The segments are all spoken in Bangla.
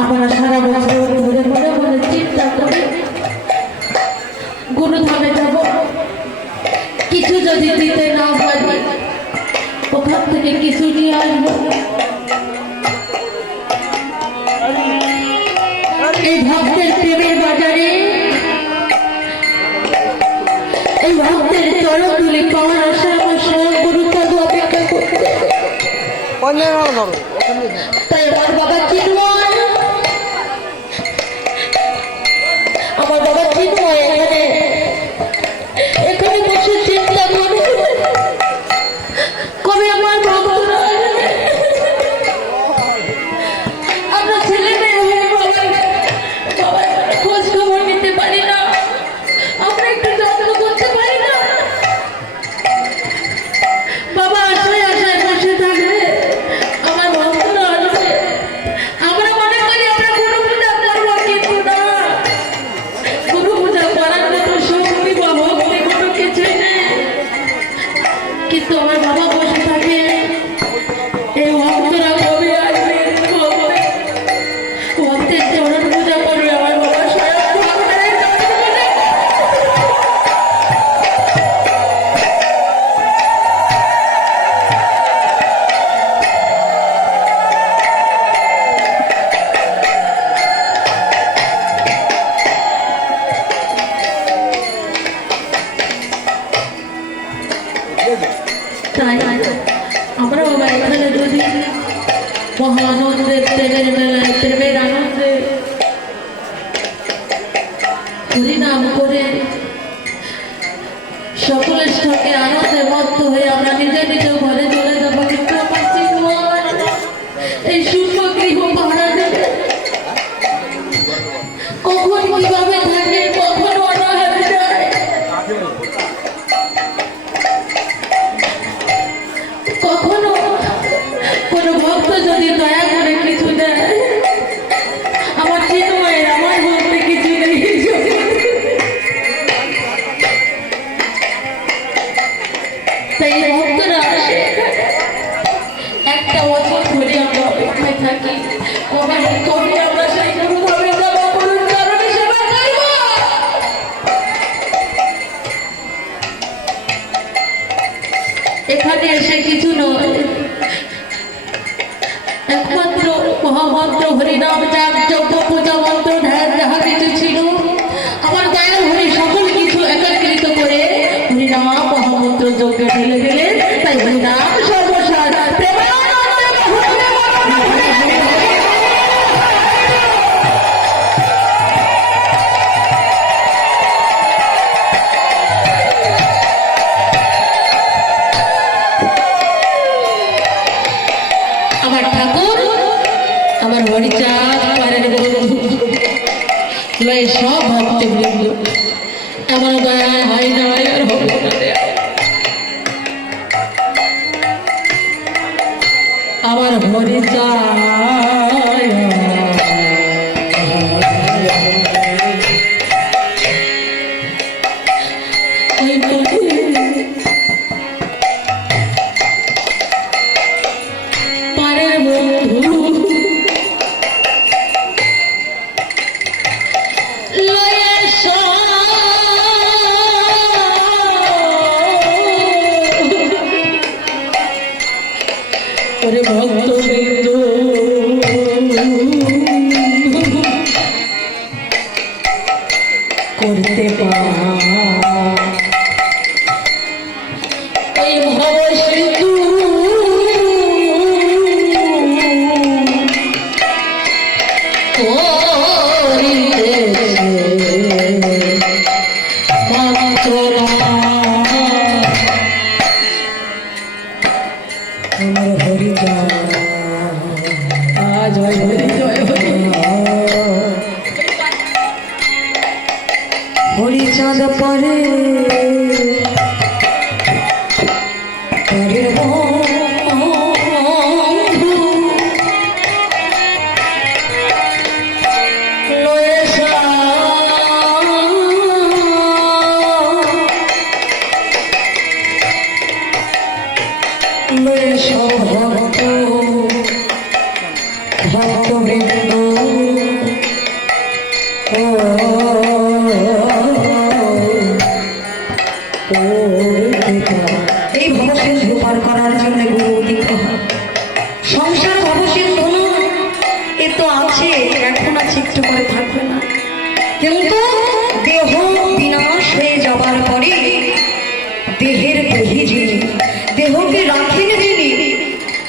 আমরা সারা বছর ধরে মনে মনে চিন্তা করি গুণধামে যাব, কিছু যদি দিতে না পারি ওখান থেকে কিছু নিয়ে আসবো। এই ভক্তের প্রেমের বাজারে এই ভক্তের চরণ তুলে পাওয়ার আশা আমার সব গুরুত্ব অপেক্ষা করতে। তাই আমার বাবা চিন্ময়, আমার বাবা চিন্ময় এখানে এখানে বসে চিন্তা করে কবে আমার ভক্তরা আমরা ছেলে মেয়ে হয়ে বাবার খোঁজ খবর নিতে পারি না, আমরা একটু যত্ন করতে পারি না। বাবা আশায় আশায় বসে থাকবে, আমার ভক্তরা আসবে, আমরা মনে করি আমরা গুরু পূজা করবো, কিন্তু না, গুরু পূজা করার মতো শক্তি বা ভক্তি কোনো কিছুই নেই। কিন্তু আমার বাবা বসে থাকে এই ভক্তরা কবে আসবে, ভক্তের চরণ পূজা করবে। আমার বাবা স্বয়ং ভক্তের চরণ পূজা তাই আমরা বাবা এখানে যদি মহা আনন্দের প্রেমের মেলায় প্রেমের আনন্দে হরিনাম করে সকলের সঙ্গে আনন্দে মত্ত হয়ে আমরা নিজে নিজে ঘরে চলে যাবো। কিন্তু আমার চিন্ময় এই শূন্য গৃহ পাহারা দেবে, কখন কিভাবে থাকে, কখন অনাহারে যায়, কখনো কোনো ভক্ত যদি দয়া করে কিছু দেয়, আমার চিন্ময়ের আমার বলতে কিছু নেই। তাই ভক্তরা আসে, একটা বছর ধরে আমরা অপেক্ষায় থাকি কবে কবে আমরা সেই গুরুভাবে যাবো, গুরুর চরণে সেবা করব। এখানে এসে কিছু নয়, একমাত্র মহামন্ত্র হরিনাম জাপ যজ্ঞ পূজা মন্ত্র ধ্যান যাহা কিছু ছিল আমার দয়াল হরি সকল কিছু একত্রিত করে হরিনাম মহামন্ত্র যজ্ঞে ঢেলে গেলেন। তাই হরিনাম সর্বসার আমার ঠাকুর আমার হরিচাঁদ পারের সব ভক্তবৃন্দ আমার দয়া হয় না আর হবে না, আমার হরিচাঁদ পারের বন্ধু ভক্ত করতে ওই ভব সিন্ধু আমার হরিচাঁদ লয়ে সব ভক্ত ভক্তবৃন্দ এই ভবসিন্ধু পার করার জন্য গুরু উদিত হয়। সংসার ভবসিন্ধু এ তো আছে, এখন আছে, একটু করে থাকবে না। কিন্তু দেহ বিনাশ হয়ে যাবার পরে দেহের দেহি যিনি, দেহকে রাখেন যিনি,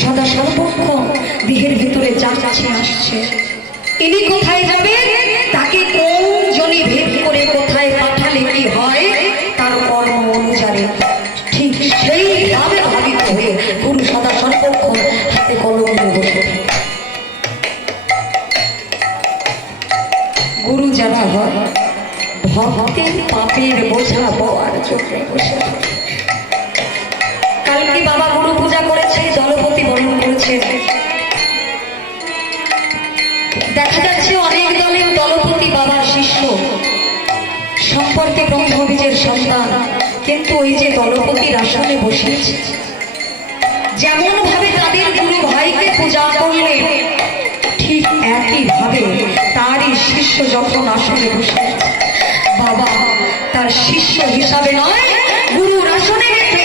সদা সর্বক্ষণ দেহের ভিতরে যাচ্ছে আসছে, ইনি কোথায় যাবে, তাকে কোন জনি ভেদ করে কোথায় পাঠালে কি হয় তার কর্ম অনুসারে ঠিক সেইভাবে ভাবিত হয়ে গুরু সদা সর্বক্ষণ হাতে কলম নিয়ে বসে থাকে। গুরু যারা হয় ভক্তের পাপের বোঝা বওয়ার জন্য বসে থাকে। কালকে বাবা গুরু পূজা করেছে, দলপতি বরণ করেছে। দেখা যাচ্ছে অনেক দলের দলপতি বাবার শিষ্য, সম্পর্কে ব্রহ্মবীজের সন্তান, কিন্তু ওই যে দলপতির আসনে বসেছে, যেমন ভাবে তাদের গুরু ভাইকে পূজা করলে ঠিক একই ভাবে তারই শিষ্য যখন আসনে বসে বাবা তার শিষ্য হিসাবে নয়, গুরুর আসনে গেছে।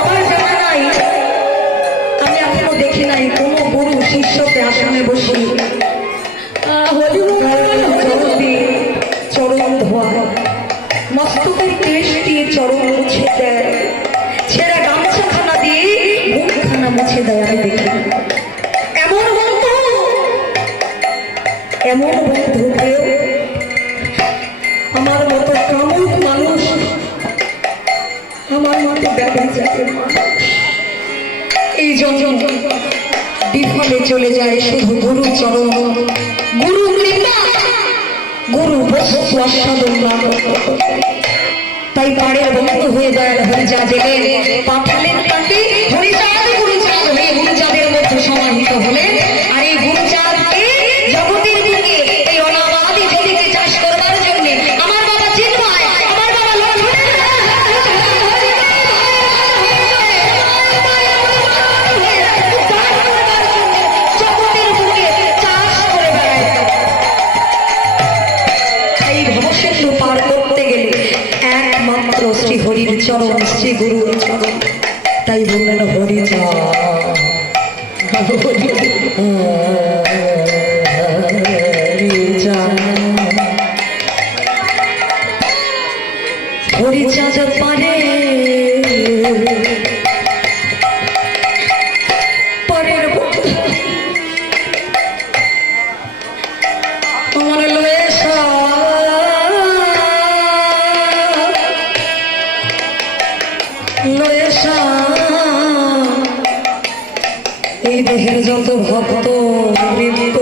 আমার জানা নাই, আমি এখনো দেখি নাই কোনো গুরু শিষ্যকে আসনে বসে চরণ ধোয়া, মস্তকের কেশ দিয়ে চরণ মুছে দেয়, ছেঁড়া গামছাখানা দিয়ে মুখখানা মুছে দেয়। আমি দেখি এমন বন্ধু পেয়েও আমার মতো কামুক মানুষ, আমার মতো ব্যাপী জাতের মানুষ এই জন্য বিফলে চলে যায় শুধু গুরু চরণ, গুরু কৃপা, গুরু বস্তু আস্বাদন না করতে। তাই পাড়ের বন্ধু হয়ে দয়াল হরিজা জেলে পাঠালেন তাকে, হরিচাঁদ গুরুচাঁদ হয়ে গুরুচাঁদের মধ্যে সমাহিত হলেন। আর এই গুরুচাঁদকে জগতের বুকে এই অনাবাদি জমিকে চাষ করবার জন্য আমার বাবা চিন্ময়, আমার বাবা লক্ষ্মণ জগতের বুকে চাষ করে বেড়ায়। এই ভবসিন্ধু পার করতে গেলে একমাত্র শ্রী হরির চরণ, শ্রী গুরুর চরণ। তাই বললেন হরিচা হরিচাঁদ পারে পরের তোমার লয়েসা লয়েসা এই দেহের যত ভক্ত বৃন্দ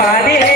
পারে